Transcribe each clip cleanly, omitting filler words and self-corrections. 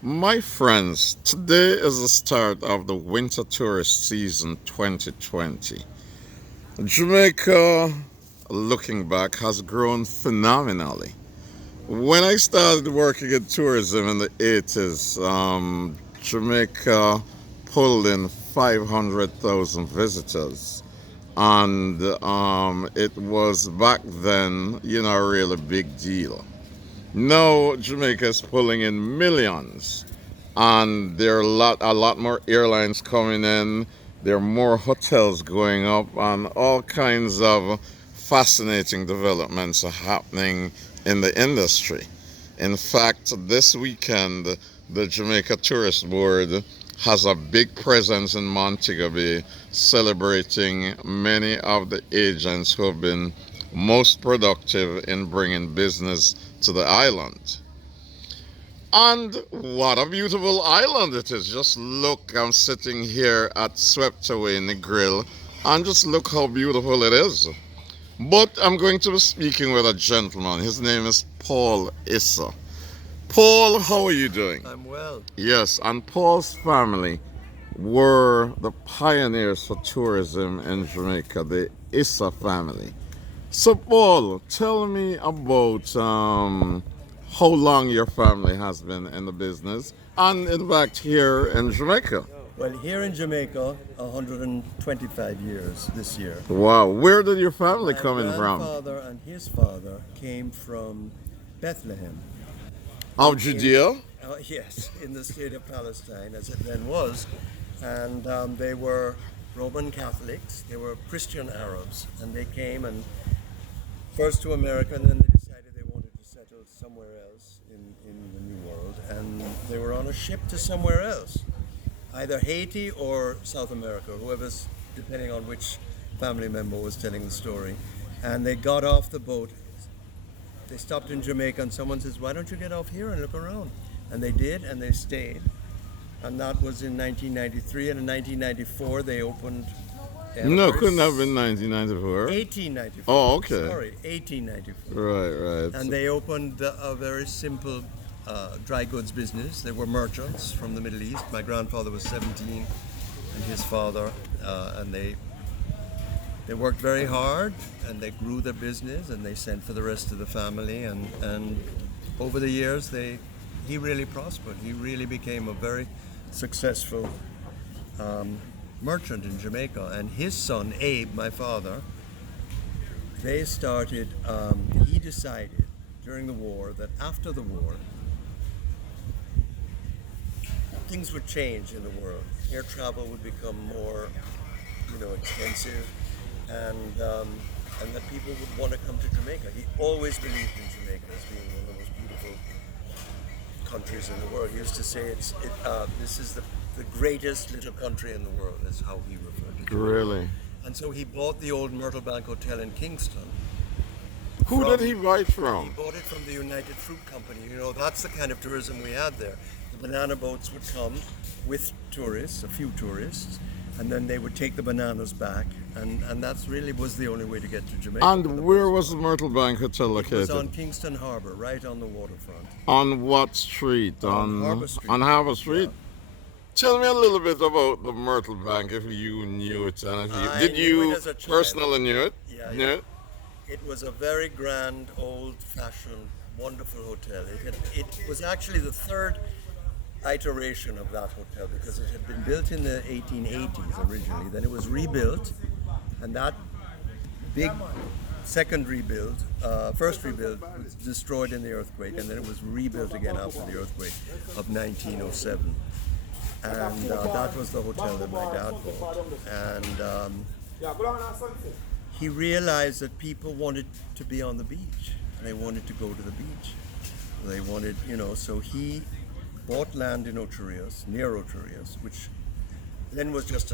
My friends, today is the start of the winter tourist season 2020. Jamaica, looking back, has grown phenomenally. When I started working in tourism in the 80s, Jamaica pulled in 500,000 visitors. And it was back then, a really big deal. Now Jamaica is pulling in millions, and there are a lot more airlines coming in. There are more hotels going up, and all kinds of fascinating developments are happening in the industry. In fact, this weekend, the Jamaica Tourist Board has a big presence in Montego Bay, celebrating many of the agents who have been most productive in bringing business to the island. And what a beautiful island it is. Just look, I'm sitting here at Swept Away in the Grill, and just look how beautiful it is. But I'm going to be speaking with a gentleman. His name is Paul Issa. Paul, how are you doing? I'm well. Yes, and Paul's family were the pioneers for tourism in Jamaica, the Issa family. So, Paul, tell me about how long your family has been in the business, and in fact, here in Jamaica. Well, here in Jamaica, 125 years this year. Wow, where did your family My come in from? grandfather and his father came from Bethlehem. Of In Judea? yes, in the state of Palestine, as it then was, and they were Roman Catholics. They were Christian Arabs, and they came and first to America, and then they decided they wanted to settle somewhere else in the New World, and they were on a ship to somewhere else, either Haiti or South America, whoever's, depending on which family member was telling the story. And they got off the boat. They stopped in Jamaica, and someone says, "Why don't you get off here and look around?" And they did, and they stayed. And that was in 1993. And in 1994, they opened No, couldn't have been Anniversary. 1994. 1894. Oh, okay. Sorry, 1894. Right, And right. they opened a very simple dry goods business. They were merchants from the Middle East. My grandfather was 17, and his father, and they worked very hard, and they grew their business, and they sent for the rest of the family. And over the years, he really prospered. He really became a very successful merchant in Jamaica. And his son, Abe, my father, they started, he decided during the war that after the war, things would change in the world. Air travel would become more, expensive, and that people would want to come to Jamaica. He always believed in Jamaica as being one of the most beautiful countries in the world. He used to say this is the greatest little country in the world, is how he referred to it. Really? And so he bought the old Myrtle Bank Hotel in Kingston. Who did he buy it He from? bought it from the United Fruit Company. That's the kind of tourism we had there. The banana boats would come with tourists, a few tourists, and then they would take the bananas back, and that's really was the only way to get to Jamaica. for the And where most was the part. Myrtle Bank Hotel It was on located? Kingston Harbor, right on the waterfront. On what street? On Harbour Street. On Harbour Yeah. Street? Tell me a little bit about the Myrtle Bank, if you knew it, and if you I did knew it you as a child. personally knew it? Yeah, Knew yeah. it? It was a very grand, old-fashioned, wonderful hotel. It was actually the third iteration of that hotel because it had been built in the 1880s originally. Then it was rebuilt, and that big second rebuild, first rebuild, was destroyed in the earthquake, and then it was rebuilt again after the earthquake of 1907. And that was the hotel that my dad bought. And he realized that people wanted to be on the beach. They wanted to go to the beach. They wanted, so he bought land in Ocho, near Ocho, which then was just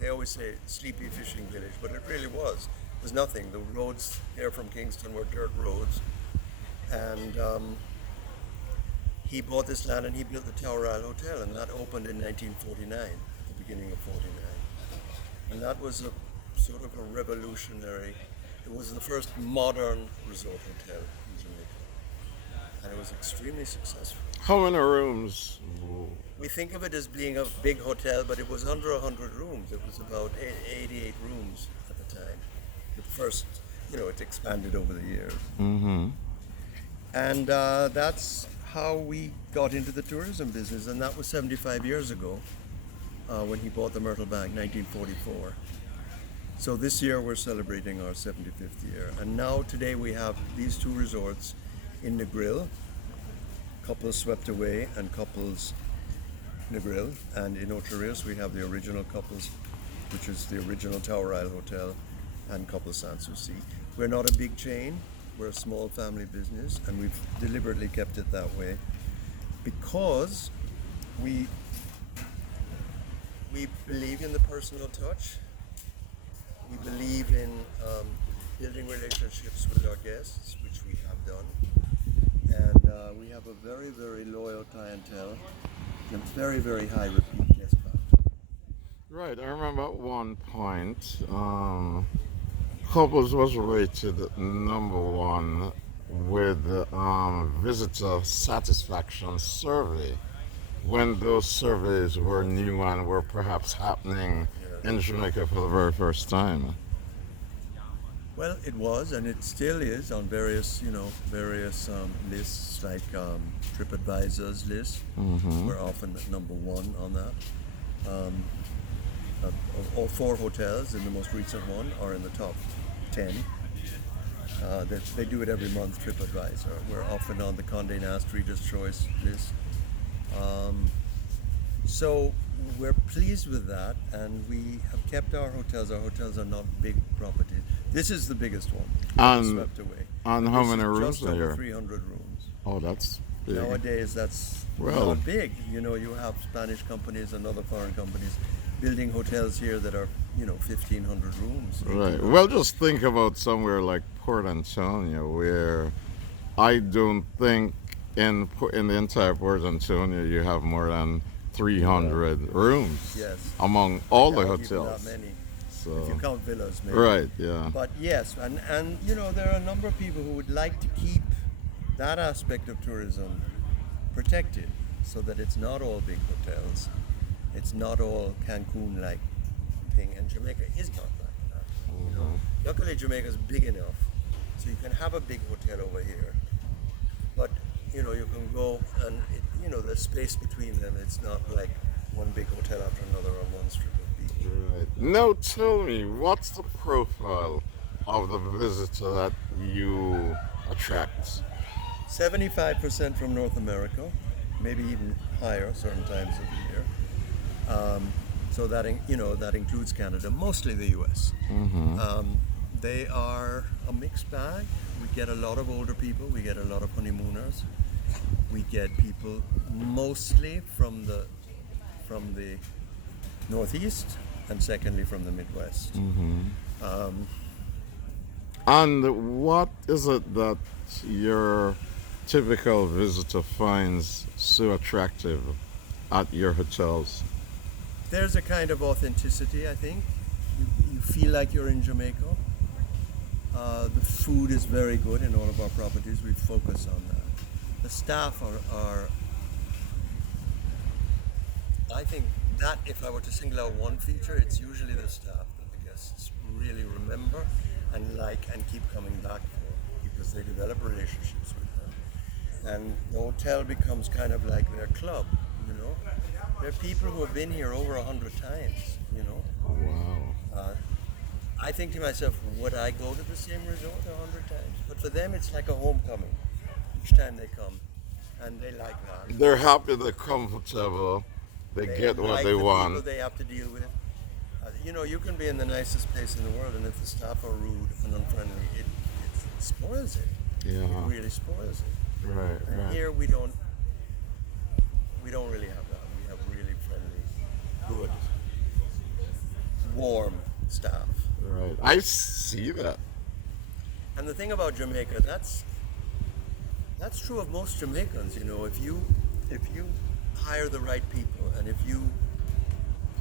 they always say sleepy fishing village, but it really was. It was nothing. The roads there from Kingston were dirt roads. And he bought this land and he built the Tower Isle Hotel, and that opened in 1949, at the beginning of 49. And that was a sort of a revolutionary, it was the first modern resort hotel in Jamaica. and it was extremely successful. How many rooms? We think of it as being a big hotel, but it was under 100 rooms. It was about 88 rooms at the time. The first, it expanded over the years. Mm-hmm. And that's how we got into the tourism business, and that was 75 years ago when he bought the Myrtle back, 1944. So this year we're celebrating our 75th year. And now today we have these two resorts in Negril, Couples Swept Away and Couples Negril. And in Ocho Rios we have the original Couples, which is the original Tower Isle Hotel, and Couples Sans Souci. We're not a big chain, we're a small family business, and we've deliberately kept it that way because we believe in the personal touch. We believe in building relationships with our guests, which we have done. And we have a very, very loyal clientele and very, very high repeat guest factor. Right, I remember at one point, Couples was rated #1 with the visitor satisfaction survey when those surveys were new and were perhaps happening in Jamaica for the very first time. Well, it was, and it still is on various lists like TripAdvisor's list. Mm-hmm. We're often at #1 on that. All 4 hotels in the most recent one are in the top 10. They do it every month, TripAdvisor. We're often on the Condé Nast Reader's Choice list. So we're pleased with that, and we have kept our hotels. Our hotels are not big properties. This is the biggest one, Swept Away. And how This many is rooms just are over here? 300 rooms. Oh, that's big. Nowadays, that's Well. not big. You have Spanish companies and other foreign companies building hotels here that are, 1,500 rooms. Right. Well, just think about somewhere like Port Antonio, where I don't think in the entire Port Antonio you have more than 300 rooms Yes. among all the Not even hotels. that many. So, If you count villas, maybe. right, yeah. But yes, and there are a number of people who would like to keep that aspect of tourism protected, so that it's not all big hotels, it's not all Cancun-like thing, and Jamaica is not like that. Luckily, Jamaica is big enough, so you can have a big hotel over here, but you can go and the space between them. It's not like one big hotel after another on one strip of beach. Right. Now tell me, what's the profile of the visitor that you attract? 75% from North America, maybe even higher certain times of the year. So that includes Canada, mostly the U.S. Mm-hmm. They are a mixed bag. We get a lot of older people. We get a lot of honeymooners. We get people mostly from the Northeast, and secondly from the Midwest. Mm-hmm. And what is it that your typical visitor finds so attractive at your hotels? There's a kind of authenticity, I think. You feel like you're in Jamaica. The food is very good in all of our properties. We focus on that. The staff are I think that if I were to single out one feature, it's usually the staff that the guests really remember and like and keep coming back for, because they develop relationships with them. And the hotel becomes kind of like their club, There are people who have been here over 100 times, Wow. I think to myself, would I go to the same resort 100 times? But for them, it's like a homecoming each time they come, and they like that. They're happy, they're comfortable, they get what like they the want. people they have to deal with. You can be in the nicest place in the world, and if the staff are rude and unfriendly, it spoils it. Yeah. It really spoils it. Right, And right. here we don't really have that. We have really friendly, good, warm staff. Right. I see that. And the thing about Jamaica, that's true of most Jamaicans. If you hire the right people, and if you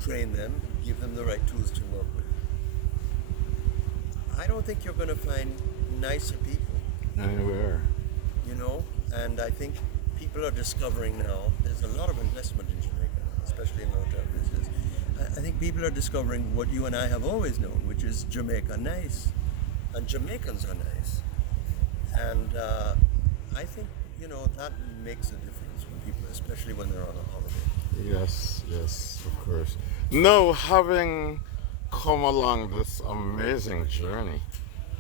train them, give them the right tools to work with, I don't think you're going to find nicer people. Anywhere. And I think people are discovering now, there's a lot of investment in Jamaica, especially in the hotel business. I think people are discovering what you and I have always known, which is Jamaica nice. And Jamaicans are nice. And I think, that makes a difference for people, especially when they're on a holiday. Yes, yes, of course. Now, having come along this amazing journey,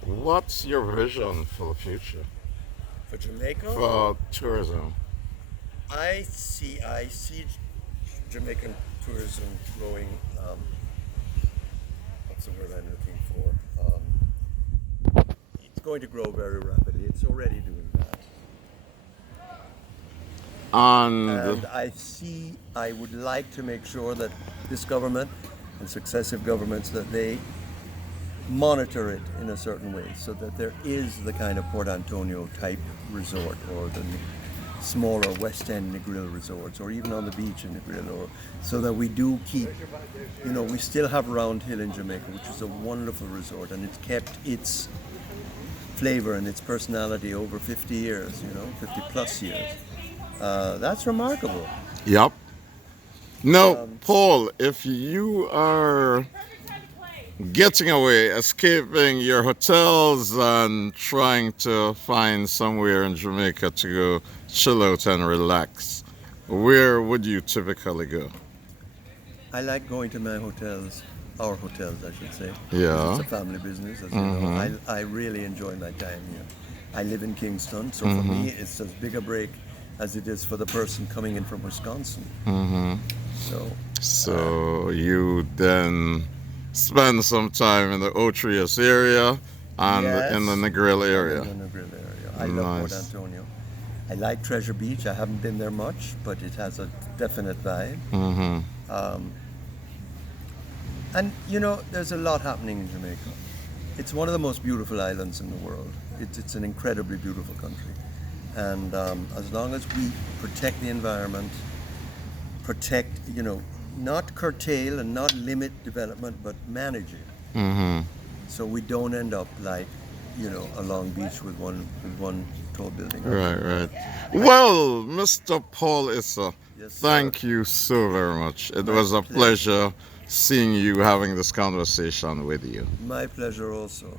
what's your vision for the future For Jamaica, for tourism? I see Jamaican tourism growing. What's the word I'm looking for? It's going to grow very rapidly. It's already doing that. And And I would like to make sure that this government and successive governments that they monitor it in a certain way so that there is the kind of Port Antonio type resort or the smaller West End Negril resorts or even on the beach in Negril, or so that we do keep, we still have Round Hill in Jamaica, which is a wonderful resort, and it's kept its flavor and its personality over 50 years, 50 plus years. That's remarkable. yep. Now, Paul, if you are getting away, escaping your hotels and trying to find somewhere in Jamaica to go chill out and relax, where would you typically go? I like going to my hotels, our hotels, I should say. Yeah. It's a family business, as you know. I really enjoy my time here. I live in Kingston, so for me, it's as big a break as it is for the person coming in from Wisconsin. So you then spend some time in the Ocho area and in the Negril area. In the Negril area. I love Port Nice. Antonio. I like Treasure Beach. I haven't been there much, but it has a definite vibe. And there's a lot happening in Jamaica. It's one of the most beautiful islands in the world. It's an incredibly beautiful country. And as long as we protect the environment, not curtail and not limit development, but manage it. So we don't end up like, a Long Beach with one tall building. Right. Well, Mr. Paul Issa, Yes, sir. thank you so very much. It My was a pleasure. pleasure seeing you, having this conversation with you. My pleasure also.